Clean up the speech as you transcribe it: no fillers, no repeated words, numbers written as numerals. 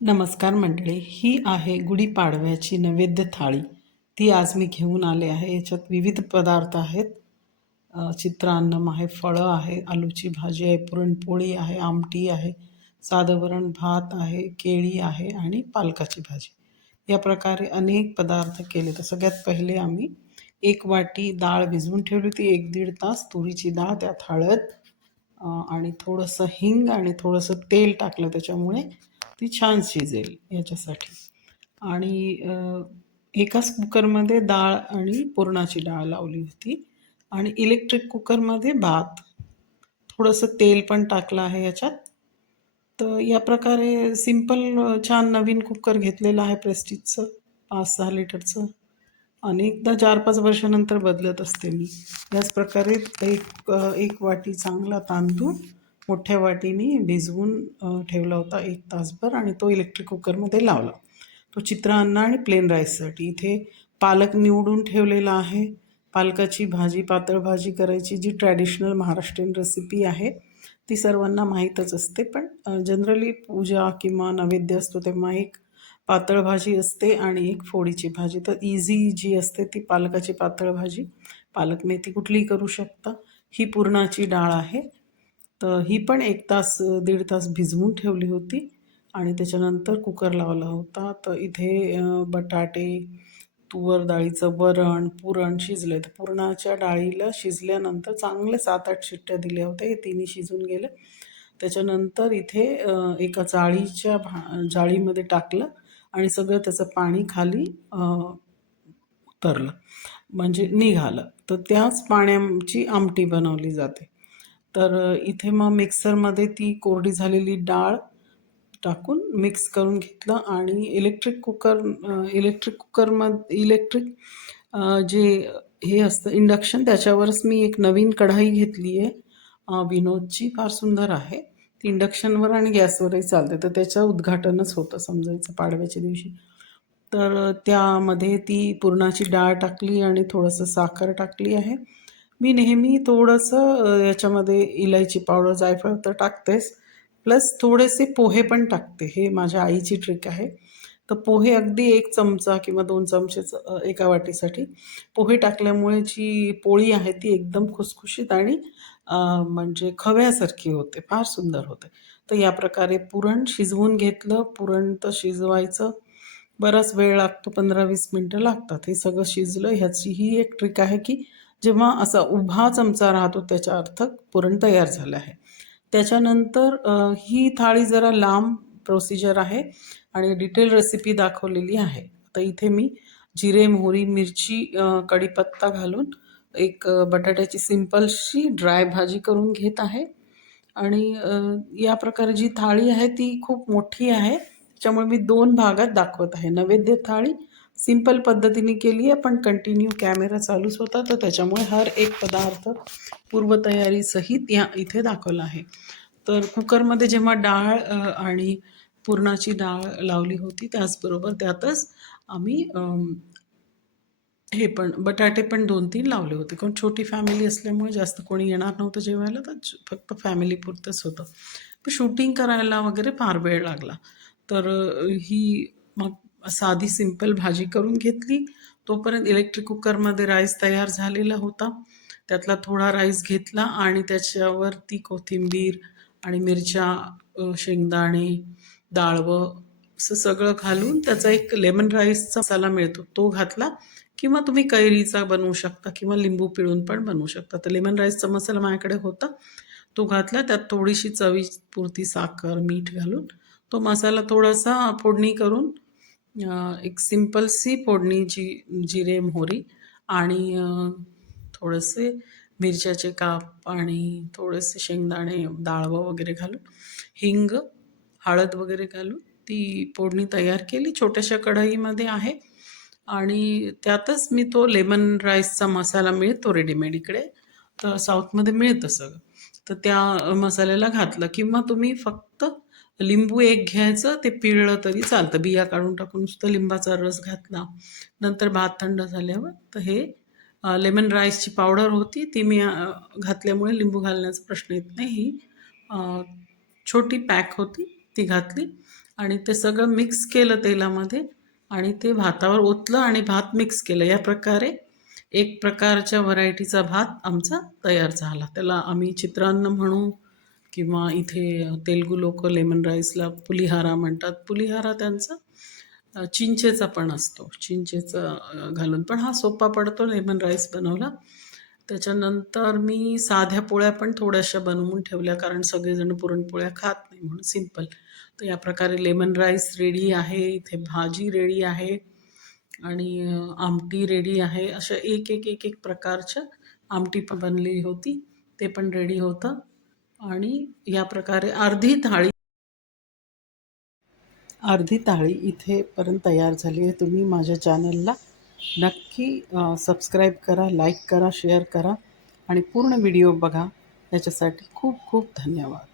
नमस्कार मंडळी, ही आहे गुढीपाडव्याची नैवेद्य थाळी. ती आज मी घेऊन आले आहे. याच्यात विविध पदार्थ आहेत. चित्रान्नम आहे, फळं आहे, आलूची भाजी आहे, पुरणपोळी आहे, आमटी आहे, साधं वरण भात आहे, केळी आहे आणि पालकाची भाजी. या प्रकारे अनेक पदार्थ केले. तर सगळ्यात पहिले आम्ही 1 वाटी डाळ भिजवून ठेवली होती. 1-1.5 तास तुरीची डाळ, त्यात हळद आणि थोडंसं हिंग आणि थोडंसं तेल टाकलं, त्याच्यामुळे ती छान शिजेल याच्यासाठी. आणि एकाच कुकरमध्ये डाळ आणि पुरणाची डाळ लावली होती आणि इलेक्ट्रिक कुकरमध्ये भात, थोडंसं तेल पण टाकलं आहे याच्यात. तर या प्रकारे सिंपल छान नवीन कुकर घेतलेलं आहे प्रेस्टिजचं, 5-6 लिटरचं. अनेकदा 4-5 वर्षानंतर बदलत असते मी. याच प्रकारे एक वाटी चांगला तांदूळ मोठ्या वाटीने भिजवून ठेवला होता 1 तासभर आणि तो इलेक्ट्रिक कुकरमध्ये लावला. तो चित्रान्न आणि प्लेन राईससाठी. इथे पालक निवडून ठेवलेला आहे. पालकाची भाजी, पातळ भाजी करायची, जी ट्रॅडिशनल महाराष्ट्रीयन रेसिपी आहे. ती सर्वांना माहीतच असते, पण जनरली पूजा किंवा नैवेद्य असतो तेव्हा एक पातळ भाजी असते आणि एक फोडीची भाजी. तर इझी जी असते ती पालकाची पातळ भाजी. पालक मेथी कुठलीही करू शकता. ही पुरणाची डाळ आहे. तर ही पण 1 तास 1.5 तास भिजवून ठेवली होती आणि त्याच्यानंतर कुकर लावला होता. तर इथे बटाटे, तूर डाळीचं वरण, पुरण शिजलं. तर पुरणाच्या डाळीला शिजल्यानंतर चांगले 7-8 शिट्ट्या दिल्या होत्या. हे तिन्ही शिजून गेलं. त्याच्यानंतर इथे एका जाळीमध्ये टाकलं आणि सगळं त्याचं पाणी खाली उतरलं, म्हणजे निघालं. तर त्याच पाण्याची आमटी बनवली जाते. तर इथे मग मिक्सरमध्ये ती कोरडी झालेली डाळ टाकून मिक्स करून घेतलं आणि इलेक्ट्रिक जे हे असतं इंडक्शन, त्याच्यावरच मी एक नवीन कढाई घेतली आहे. विनोदची, फार सुंदर आहे ती. इंडक्शनवर आणि गॅसवरही चालते. तर त्याचं उद्घाटनच होतं समजायचं पाडव्याच्या दिवशी. तर त्यामध्ये ती पुरणाची डाळ टाकली आणि थोडंसं साखर टाकली आहे. मी नेहमी थोडंसं याच्यामध्ये इलायची पावडर, जायफळ तर टाकतेच, प्लस थोडेसे पोहे पण टाकते. हे माझ्या आईची ट्रिक आहे. तर पोहे अगदी 1 चमचा किंवा 2 चमचेच एका वाटीसाठी पोहे टाकल्यामुळे जी पोळी आहे ती एकदम खुसखुशीत आणि म्हणजे खव्यासारखी होते, फार सुंदर होते. तर या प्रकारे पुरण शिजवून घेतलं. पुरण तर शिजवायचं बराच वेळ लागतो, 15-20 मिनटं लागतात. हे सगळं शिजलं. ह्याची ही एक ट्रिक आहे की जेव्हा असा उभा चमचा राहतो त्याचा अर्थ पुरण तयार झालं आहे. त्याच्यानंतर ही थाळी जरा लांब प्रोसिजर आहे आणि डिटेल रेसिपी दाखवलेली आहे. तर इथे मी जिरे, मोहरी, मिरची, कढीपत्ता घालून एक बटाट्याची सिंपलशी ड्राय भाजी करून घेत आहे. आणि या प्रकारे जी थाळी आहे ती खूप मोठी आहे, त्याच्यामुळे मी 2 भागात दाखवत आहे. नैवेद्य थाळी सिंपल पद्धतीने केली आहे, पण कंटिन्यू कॅमेरा चालूच होता, तर त्याच्यामुळे हर एक पदार्थ पूर्वतयारीसहित इथे दाखवला आहे. तर कुकरमध्ये जेव्हा डाळ आणि पुरणाची डाळ लावली होती, त्याचबरोबर त्यातच आम्ही हे पण बटाटे पण 2-3 लावले होते. कारण छोटी फॅमिली असल्यामुळे जास्त कोणी येणार नव्हतं जेवायला, तर फक्त फॅमिलीपुरतंच होतं. पण शूटिंग करायला वगैरे फार वेळ लागला. तर ही मग साधी सिंपल भाजी करून घेतली. तोपर्यंत इलेक्ट्रिक कुकरमध्ये राईस तयार झालेला होता. त्यातला थोडा राईस घेतला आणि त्याच्यावरती कोथिंबीर आणि मिरच्या, शेंगदाणे, डाळवं असं सगळं घालून त्याचा एक लेमन राईसचा मसाला मिळतो, तो घातला. किंवा तुम्ही कैरीचा बनवू शकता किंवा लिंबू पिळून पण बनवू शकता. तर लेमन राईसचा मसाला माझ्याकडे होता, तो घातला. त्यात थोडीशी चवीपुरती साखर, मीठ घालून तो मसाला थोडासा फोडणी करून एक सिंपलशी फोडणी, जिरे, मोहरी आणि थोडेसे मिरच्याचे काप आणि थोडेसे शेंगदाणे, डाळवं वगैरे घालून, हिंग, हळद वगैरे घालून ती फोडणी तयार केली. छोट्याशा कढईमध्ये आहे आणि त्यातच मी तो लेमन राईसचा मसाला मिळतो रेडीमेड इकडे, तर साऊथमध्ये मिळतं सगळं. तर त्या मसाल्याला घातलं किंवा तुम्ही फक्त लिंबू एक घ्यायचं, ते पिळलं तरी चालतं. बिया काढून टाकून नुसतं लिंबाचा रस घातला. नंतर भात थंड झाल्यावर तर हे लेमन राईसची पावडर होती ती मी घातल्यामुळे लिंबू घालण्याचा प्रश्न येत नाही. ही छोटी पॅक होती ती घातली आणि ते सगळं मिक्स केलं तेलामध्ये आणि ते भातावर ओतलं आणि भात मिक्स केलं. या प्रकारे एक प्रकारच्या व्हरायटीचा भात आमचा तयार झाला. त्याला आम्ही चित्रान्न म्हणू किंवा इथे तेलुगू लोक लेमन राईसला पुलिहारा म्हणतात. पुलिहारा त्यांचा चिंचेचा पण असतो, चिंचेचा घालून. पण हा सोपा पडतो लेमन राईस बनवला. त्याच्यानंतर मी साध्या पोळ्या पण थोड्याशा बनवून ठेवल्या, कारण सगळेजण पुरणपोळ्या खात नाही म्हणून सिंपल. तर या प्रकारे लेमन राईस रेडी आहे, इथे भाजी रेडी आहे आणि आमटी रेडी आहे. अशा एक एक एक एक प्रकारच्या आमटी पण बनली होती, ते पण रेडी होतं. आणि या प्रकारे अर्धी थाळी इथेपर्यंत तयार झाली आहे. तुम्ही माझ्या चॅनलला नक्की सबस्क्राईब करा, लाईक करा, शेअर करा आणि पूर्ण व्हिडिओ बघा. याच्यासाठी खूप खूप धन्यवाद.